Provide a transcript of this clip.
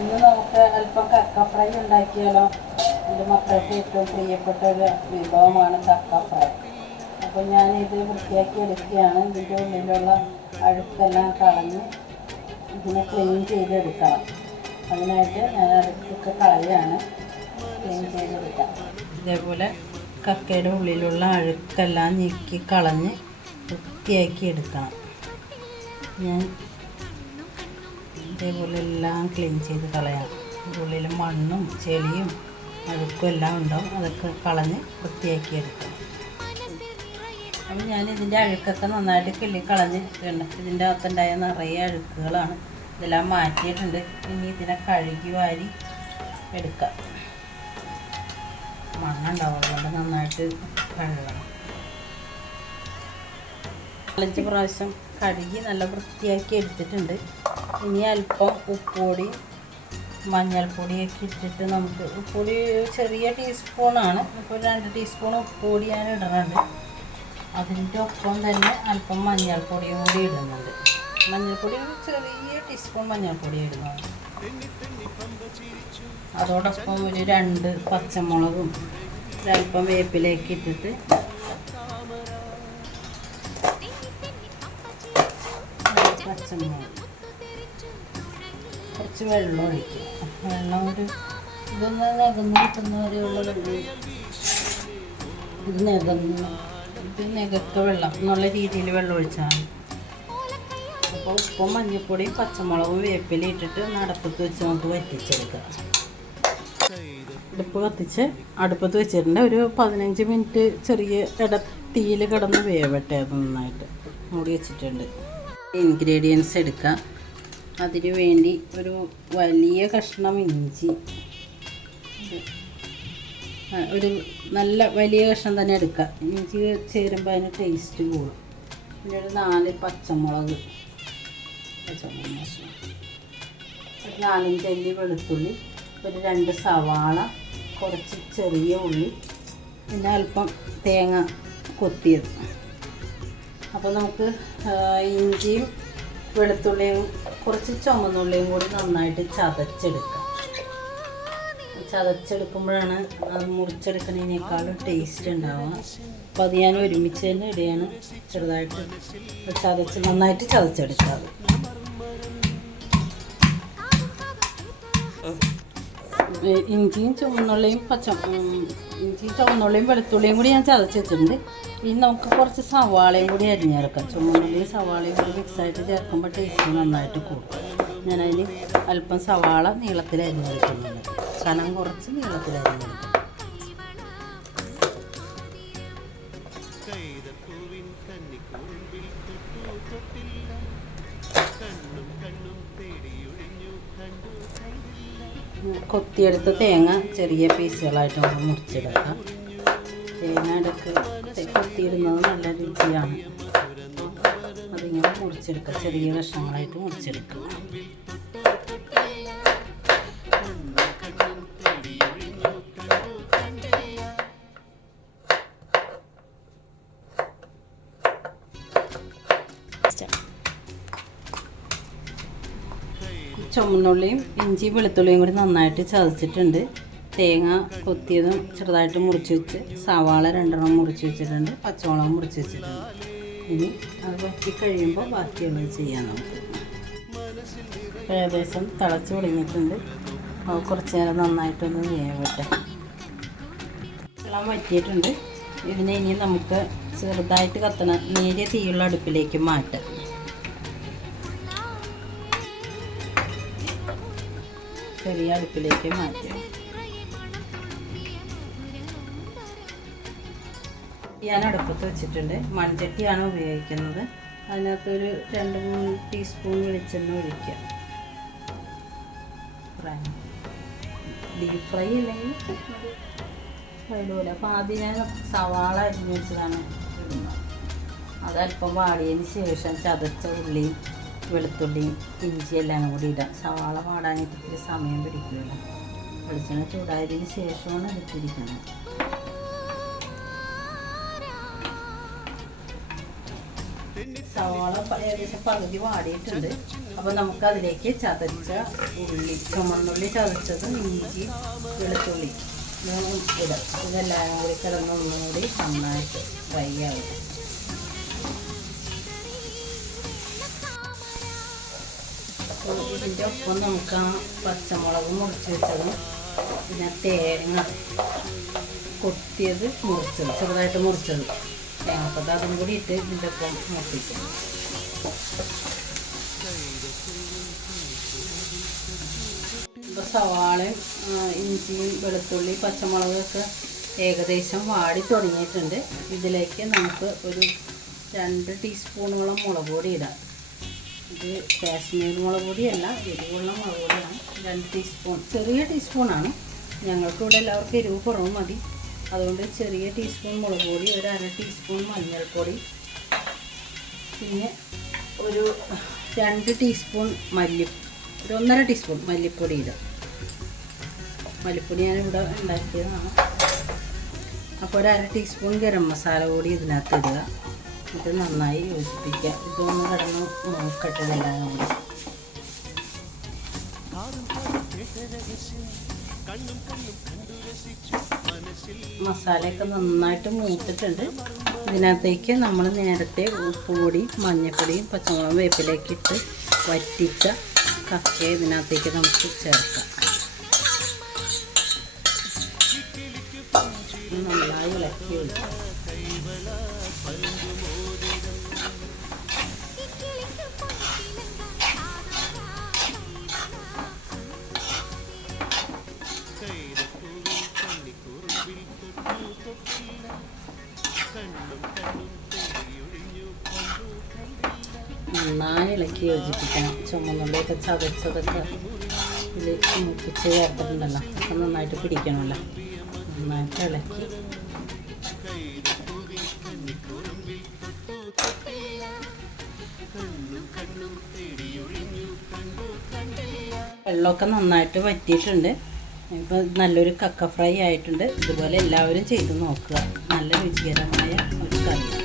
ഇന്ന് നമുക്ക് അല്പം കക്ക ഫ്രൈ ഉണ്ടാക്കിയാലോ. എൻ്റെ മക്കൾക്ക് ഏറ്റവും പ്രിയപ്പെട്ട ഒരു വിഭവമാണ് കക്ക ഫ്രൈ. അപ്പോൾ ഞാനിത് വൃത്തിയാക്കി എടുക്കുകയാണ്. ഇതിൻ്റെ ഉള്ളിലുള്ള അഴുക്കെല്ലാം കളഞ്ഞ് ഇതിനെ ക്ലീൻ ചെയ്തെടുക്കണം. അതിനായിട്ട് ഞാൻ അഴുക്കൊക്കെ കളയുകയാണ്, ക്ലീൻ ചെയ്തെടുക്കാം. ഇതേപോലെ കക്കയുടെ ഉള്ളിലുള്ള അഴുക്കെല്ലാം നീക്കി കളഞ്ഞ് വൃത്തിയാക്കി എടുക്കണം. ഞാൻ ഇതേപോലെ എല്ലാം ക്ലീൻ ചെയ്ത് കളയാം. ഉള്ളിൽ മണ്ണും ചെളിയും അഴുക്കും എല്ലാം ഉണ്ടാവും, അതൊക്കെ കളഞ്ഞ് വൃത്തിയാക്കി എടുക്കണം. അപ്പം ഞാൻ ഇതിൻ്റെ അഴുക്കൊക്കെ നന്നായിട്ട് കിള്ളി കളഞ്ഞിട്ടുണ്ട്. ഇതിൻ്റെ അകത്തുണ്ടായ നിറയെ അഴുക്കുകളാണ്, ഇതെല്ലാം മാറ്റിയിട്ടുണ്ട്. ഇനി ഇതിനെ കഴുകി വാരി എടുക്കാം. മണ്ണുണ്ടാവും, അതുകൊണ്ട് നന്നായിട്ട് കഴുകണം. 4-5 പ്രാവശ്യം കഴുകി നല്ല വൃത്തിയാക്കി എടുത്തിട്ടുണ്ട്. ഇനി അല്പം ഉപ്പുപൊടി മഞ്ഞൾപ്പൊടിയൊക്കെ ഇട്ടിട്ട് നമുക്ക് ഉപ്പുപൊടി ചെറിയ ടീസ്പൂണാണ്, അപ്പോൾ 2 ടീസ്പൂൺ ഉപ്പുപൊടി ഞാൻ ഇടുന്നുണ്ട്. അതിൻ്റെ ഒപ്പം തന്നെ അല്പം മഞ്ഞൾപ്പൊടിയും കൂടി ഇടുന്നുണ്ട്. മഞ്ഞൾപ്പൊടി ചെറിയ ടീസ്പൂൺ മഞ്ഞൾപ്പൊടി ഇടുന്നുണ്ട്. അതോടൊപ്പം ഒരു 2 പച്ചമുളകും ഒരല്പം വേപ്പിലേക്ക് ഇട്ടിട്ട് പച്ചമുളക് കുറച്ച് വെള്ളം ഒഴിക്കുക. വെള്ളം ഇതൊന്ന് നകന്ന് കിട്ടുന്നവരെയുള്ള വെള്ളം, ഇത് നികക്ക വെള്ളം എന്നുള്ള രീതിയിൽ വെള്ളം ഒഴിച്ചാൽ മതി. അപ്പോൾ ഉപ്പും മഞ്ഞൾപ്പൊടിയും പച്ചമുളകും വേപ്പില ഇട്ടിട്ട് അടുപ്പത്ത് വെച്ച് നമുക്ക് വറ്റിച്ചെടുക്കാം. അടുപ്പ് കത്തിച്ച് അടുപ്പത്ത് വെച്ചിട്ടുണ്ട്. ഒരു 15 മിനിറ്റ് ചെറിയ തീയിൽ കിടന്ന് വേവട്ടെ. അത് നന്നായിട്ട് മൂടി വെച്ചിട്ടുണ്ട്. ഇൻഗ്രീഡിയൻസ് എടുക്കാം. അതിന് വേണ്ടി ഒരു വലിയ കഷ്ണം ഇഞ്ചി, ഒരു നല്ല വലിയ കഷ്ണം തന്നെ എടുക്കുക. ഇഞ്ചി ചേരുമ്പോൾ അതിന് ടേസ്റ്റ് കൂടും. പിന്നെ ഒരു 4 പച്ചമുളക്, ഒരു 4-5 അല്ലി വെളുത്തുള്ളി, ഒരു 2 സവാള, കുറച്ച് ചെറിയ ഉള്ളി, പിന്നെ അല്പം തേങ്ങ കൊത്തിയത്. അപ്പോൾ നമുക്ക് ഇഞ്ചിയും വെളുത്തുള്ളിയും കുറച്ച് ചുമന്നുള്ളിയും കൂടി നന്നായിട്ട് ചതച്ചെടുക്കാം. ചതച്ചെടുക്കുമ്പോഴാണ് അത് മുറിച്ചെടുക്കുന്നതിനേക്കാളും ടേസ്റ്റ് ഉണ്ടാവുക. അപ്പോൾ അത് ഞാൻ ഒരുമിച്ച് തന്നെ ഇടുകയാണ്. ചെറുതായിട്ട് നന്നായിട്ട് ചതച്ചെടുക്കുക. ഇഞ്ചിയും ചുവന്നുള്ളിയും വെളുത്തുള്ളിയും കൂടി ഞാൻ ചതച്ച് വെച്ചിട്ടുണ്ട്. ഇനി നമുക്ക് കുറച്ച് സവാളയും കൂടി അരിഞ്ഞെടുക്കാം. ചുവന്നുള്ളിയും സവാളയും കൂടി മിക്സായിട്ട് ചേർക്കുമ്പോൾ ടേസ്റ്റ് നന്നായിട്ട് കൂടും. ഞാനതിന് അല്പം സവാള നീളത്തിൽ അരിഞ്ഞെടുക്കുന്നുണ്ട്. കനം കുറച്ച് നീളത്തിൽ അരിഞ്ഞെടുക്കും. കൊത്തിയെടുത്ത തേങ്ങ ചെറിയ പീസുകളായിട്ട് നമുക്ക് മുറിച്ചെടുക്കാം. തേങ്ങ കൊത്തിയിടുന്നത് നല്ല രുചിയാണ്. അതിങ്ങനെ മുറിച്ചെടുക്കുക, ചെറിയ കഷ്ണങ്ങളായിട്ട് മുറിച്ചെടുക്കുക. ചുവന്നുള്ളിയും ഇഞ്ചി വെളുത്തുള്ളിയും കൂടി നന്നായിട്ട് ചതച്ചിട്ടുണ്ട്. തേങ്ങ കൊത്തിയതും ചെറുതായിട്ട് മുറിച്ച് വെച്ച്, സവാള 2 മുറിച്ച് വെച്ചിട്ടുണ്ട്, പച്ചമുളക് മുറിച്ച് വെച്ചിട്ടുണ്ട്. ഇനി അത് വറ്റി കഴിയുമ്പോൾ ബാക്കിയുള്ളത് ചെയ്യാം നമുക്ക്. ഏകദേശം തിളച്ച് തുടങ്ങിയിട്ടുണ്ട്. കുറച്ച് നേരം നന്നായിട്ടൊന്ന് വേവട്ടെ. വെള്ളം വറ്റിയിട്ടുണ്ട്. ഇതിനെ ഇനി നമുക്ക് ചെറുതായിട്ട് കത്തണ നേരിയ തീയുള്ള അടുപ്പിലേക്ക് മാറ്റാം. ചെറിയ അടുപ്പിലേക്ക് മാറ്റാം. ഞാൻ അടുപ്പത്ത് വെച്ചിട്ടുണ്ട്. മൺചട്ടിയാണ് ഉപയോഗിക്കുന്നത്. അതിനകത്തൊരു 2-3 ടീസ്പൂൺ വെളിച്ചെണ്ണ ഒഴിക്കുക. ഡീപ്പ് ഫ്രൈ അല്ലെങ്കിൽ ഫ്രൈഡ് പോലെ. അപ്പോൾ ആദ്യം ഞാൻ സവാള അരിഞ്ഞ് വെച്ചതാണ് ഇടുന്നത്. അതല്പം വാടിയതിന് ശേഷം ചതച്ച ഉള്ളിയും വെളുത്തുള്ളിയും ഇഞ്ചിയെല്ലാം കൂടി ഇടാം. സവാള വാടാനായിട്ട് ഇത്തിരി സമയം പിടിക്കുമല്ലോ. വെളിച്ചെണ്ണ ചൂടായതിന് ശേഷമാണ് ഇട്ടിരിക്കുന്നത്. സവാള ഏകദേശം പകുതി വാടിയിട്ടുണ്ട്. അപ്പോൾ നമുക്കതിലേക്ക് ചതച്ച ഉള്ളി, ചുമന്നുള്ളി ചതച്ചത്, ഇഞ്ചി, വെളുത്തുള്ളി ഇടാം. ഇതെല്ലാം കൂടി കിടന്ന് ഒന്നുകൂടി നന്നായിട്ട് ഫ്രൈ ആവും. ഇതിൻ്റെ ഒപ്പം നമുക്ക് ആ പച്ചമുളക് മുറിച്ച് വെച്ചതും പിന്നെ തേങ്ങ കൊത്തിയത് മുറിച്ചത്, ചെറുതായിട്ട് മുറിച്ചത് തേങ്ങപ്പത്ത് അതും കൂടി ഇട്ട് ഇതിൻ്റെ ഒപ്പം മുറിപ്പിക്കും. ഇപ്പോൾ സവാളയും ഇഞ്ചിയും വെളുത്തുള്ളി പച്ചമുളകൊക്കെ ഏകദേശം വാടി തുടങ്ങിയിട്ടുണ്ട്. ഇതിലേക്ക് നമുക്ക് ഒരു 2 ടീസ്പൂണോളം മുളക് പൊടി ഇടാം. ഇത് കാശ്മീർ മുളക് പൊടിയല്ല, എരിവുള്ള മുളക് പൊടിയാണ്. 2 ടീസ്പൂൺ, ചെറിയ ടീസ്പൂണാണ്. ഞങ്ങൾക്കിവിടെ എല്ലാവർക്കും എരിവ് കുറവ് മതി. അതുകൊണ്ട് ചെറിയ ടീസ്പൂൺ മുളക് പൊടി, ഒരു 1/2 ടീസ്പൂൺ മഞ്ഞൾപ്പൊടി, പിന്നെ ഒരു 2 ടീസ്പൂൺ ഒരു 1/2 ടീസ്പൂൺ മല്ലിപ്പൊടി ഇടും. മല്ലിപ്പൊടി ഞാനിവിടെ ഉണ്ടാക്കിയതാണ്. അപ്പോൾ ഒരു 1/2 ടീസ്പൂൺ ഗരം മസാല കൂടി ഇതിനകത്ത് ഇടുക. ഇത് നന്നായി യോജിപ്പിക്കുക. ഇതൊന്ന് കിടന്ന് മൂക്കട്ടതെല്ലാം കൂടി. മസാലയൊക്കെ നന്നായിട്ട് മൂത്തിട്ടുണ്ട്. ഇതിനകത്തേക്ക് നമ്മൾ നേരത്തെ ഉപ്പ് പൊടി, മഞ്ഞൾപ്പൊടിയും പച്ചമുളകും വേപ്പിലേക്ക് ഇട്ട് വറ്റിച്ച കക്കയെ ഇതിനകത്തേക്ക് നമുക്ക് ചേർക്കാം. നന്നായി ഇളക്കി ഒഴിക്കാം. നന്നായി ഇളക്കി യോജിപ്പിക്കണം. ചുമന്നുള്ളിയൊക്കെ ചതച്ചതൊക്കെ ഇതിലേക്ക് മുപ്പിച്ച് ചേർത്തിട്ടുണ്ടല്ലോ, അപ്പം നന്നായിട്ട് പിടിക്കണമല്ലോ. നന്നായിട്ട് ഇളക്കി വെള്ളമൊക്കെ നന്നായിട്ട് വറ്റിയിട്ടുണ്ട്. ഇപ്പം നല്ലൊരു കക്ക ഫ്രൈ ആയിട്ടുണ്ട്. ഇതുപോലെ എല്ലാവരും ചെയ്ത് നോക്കുക. നല്ല രുചികരമായ ഒരു കറി.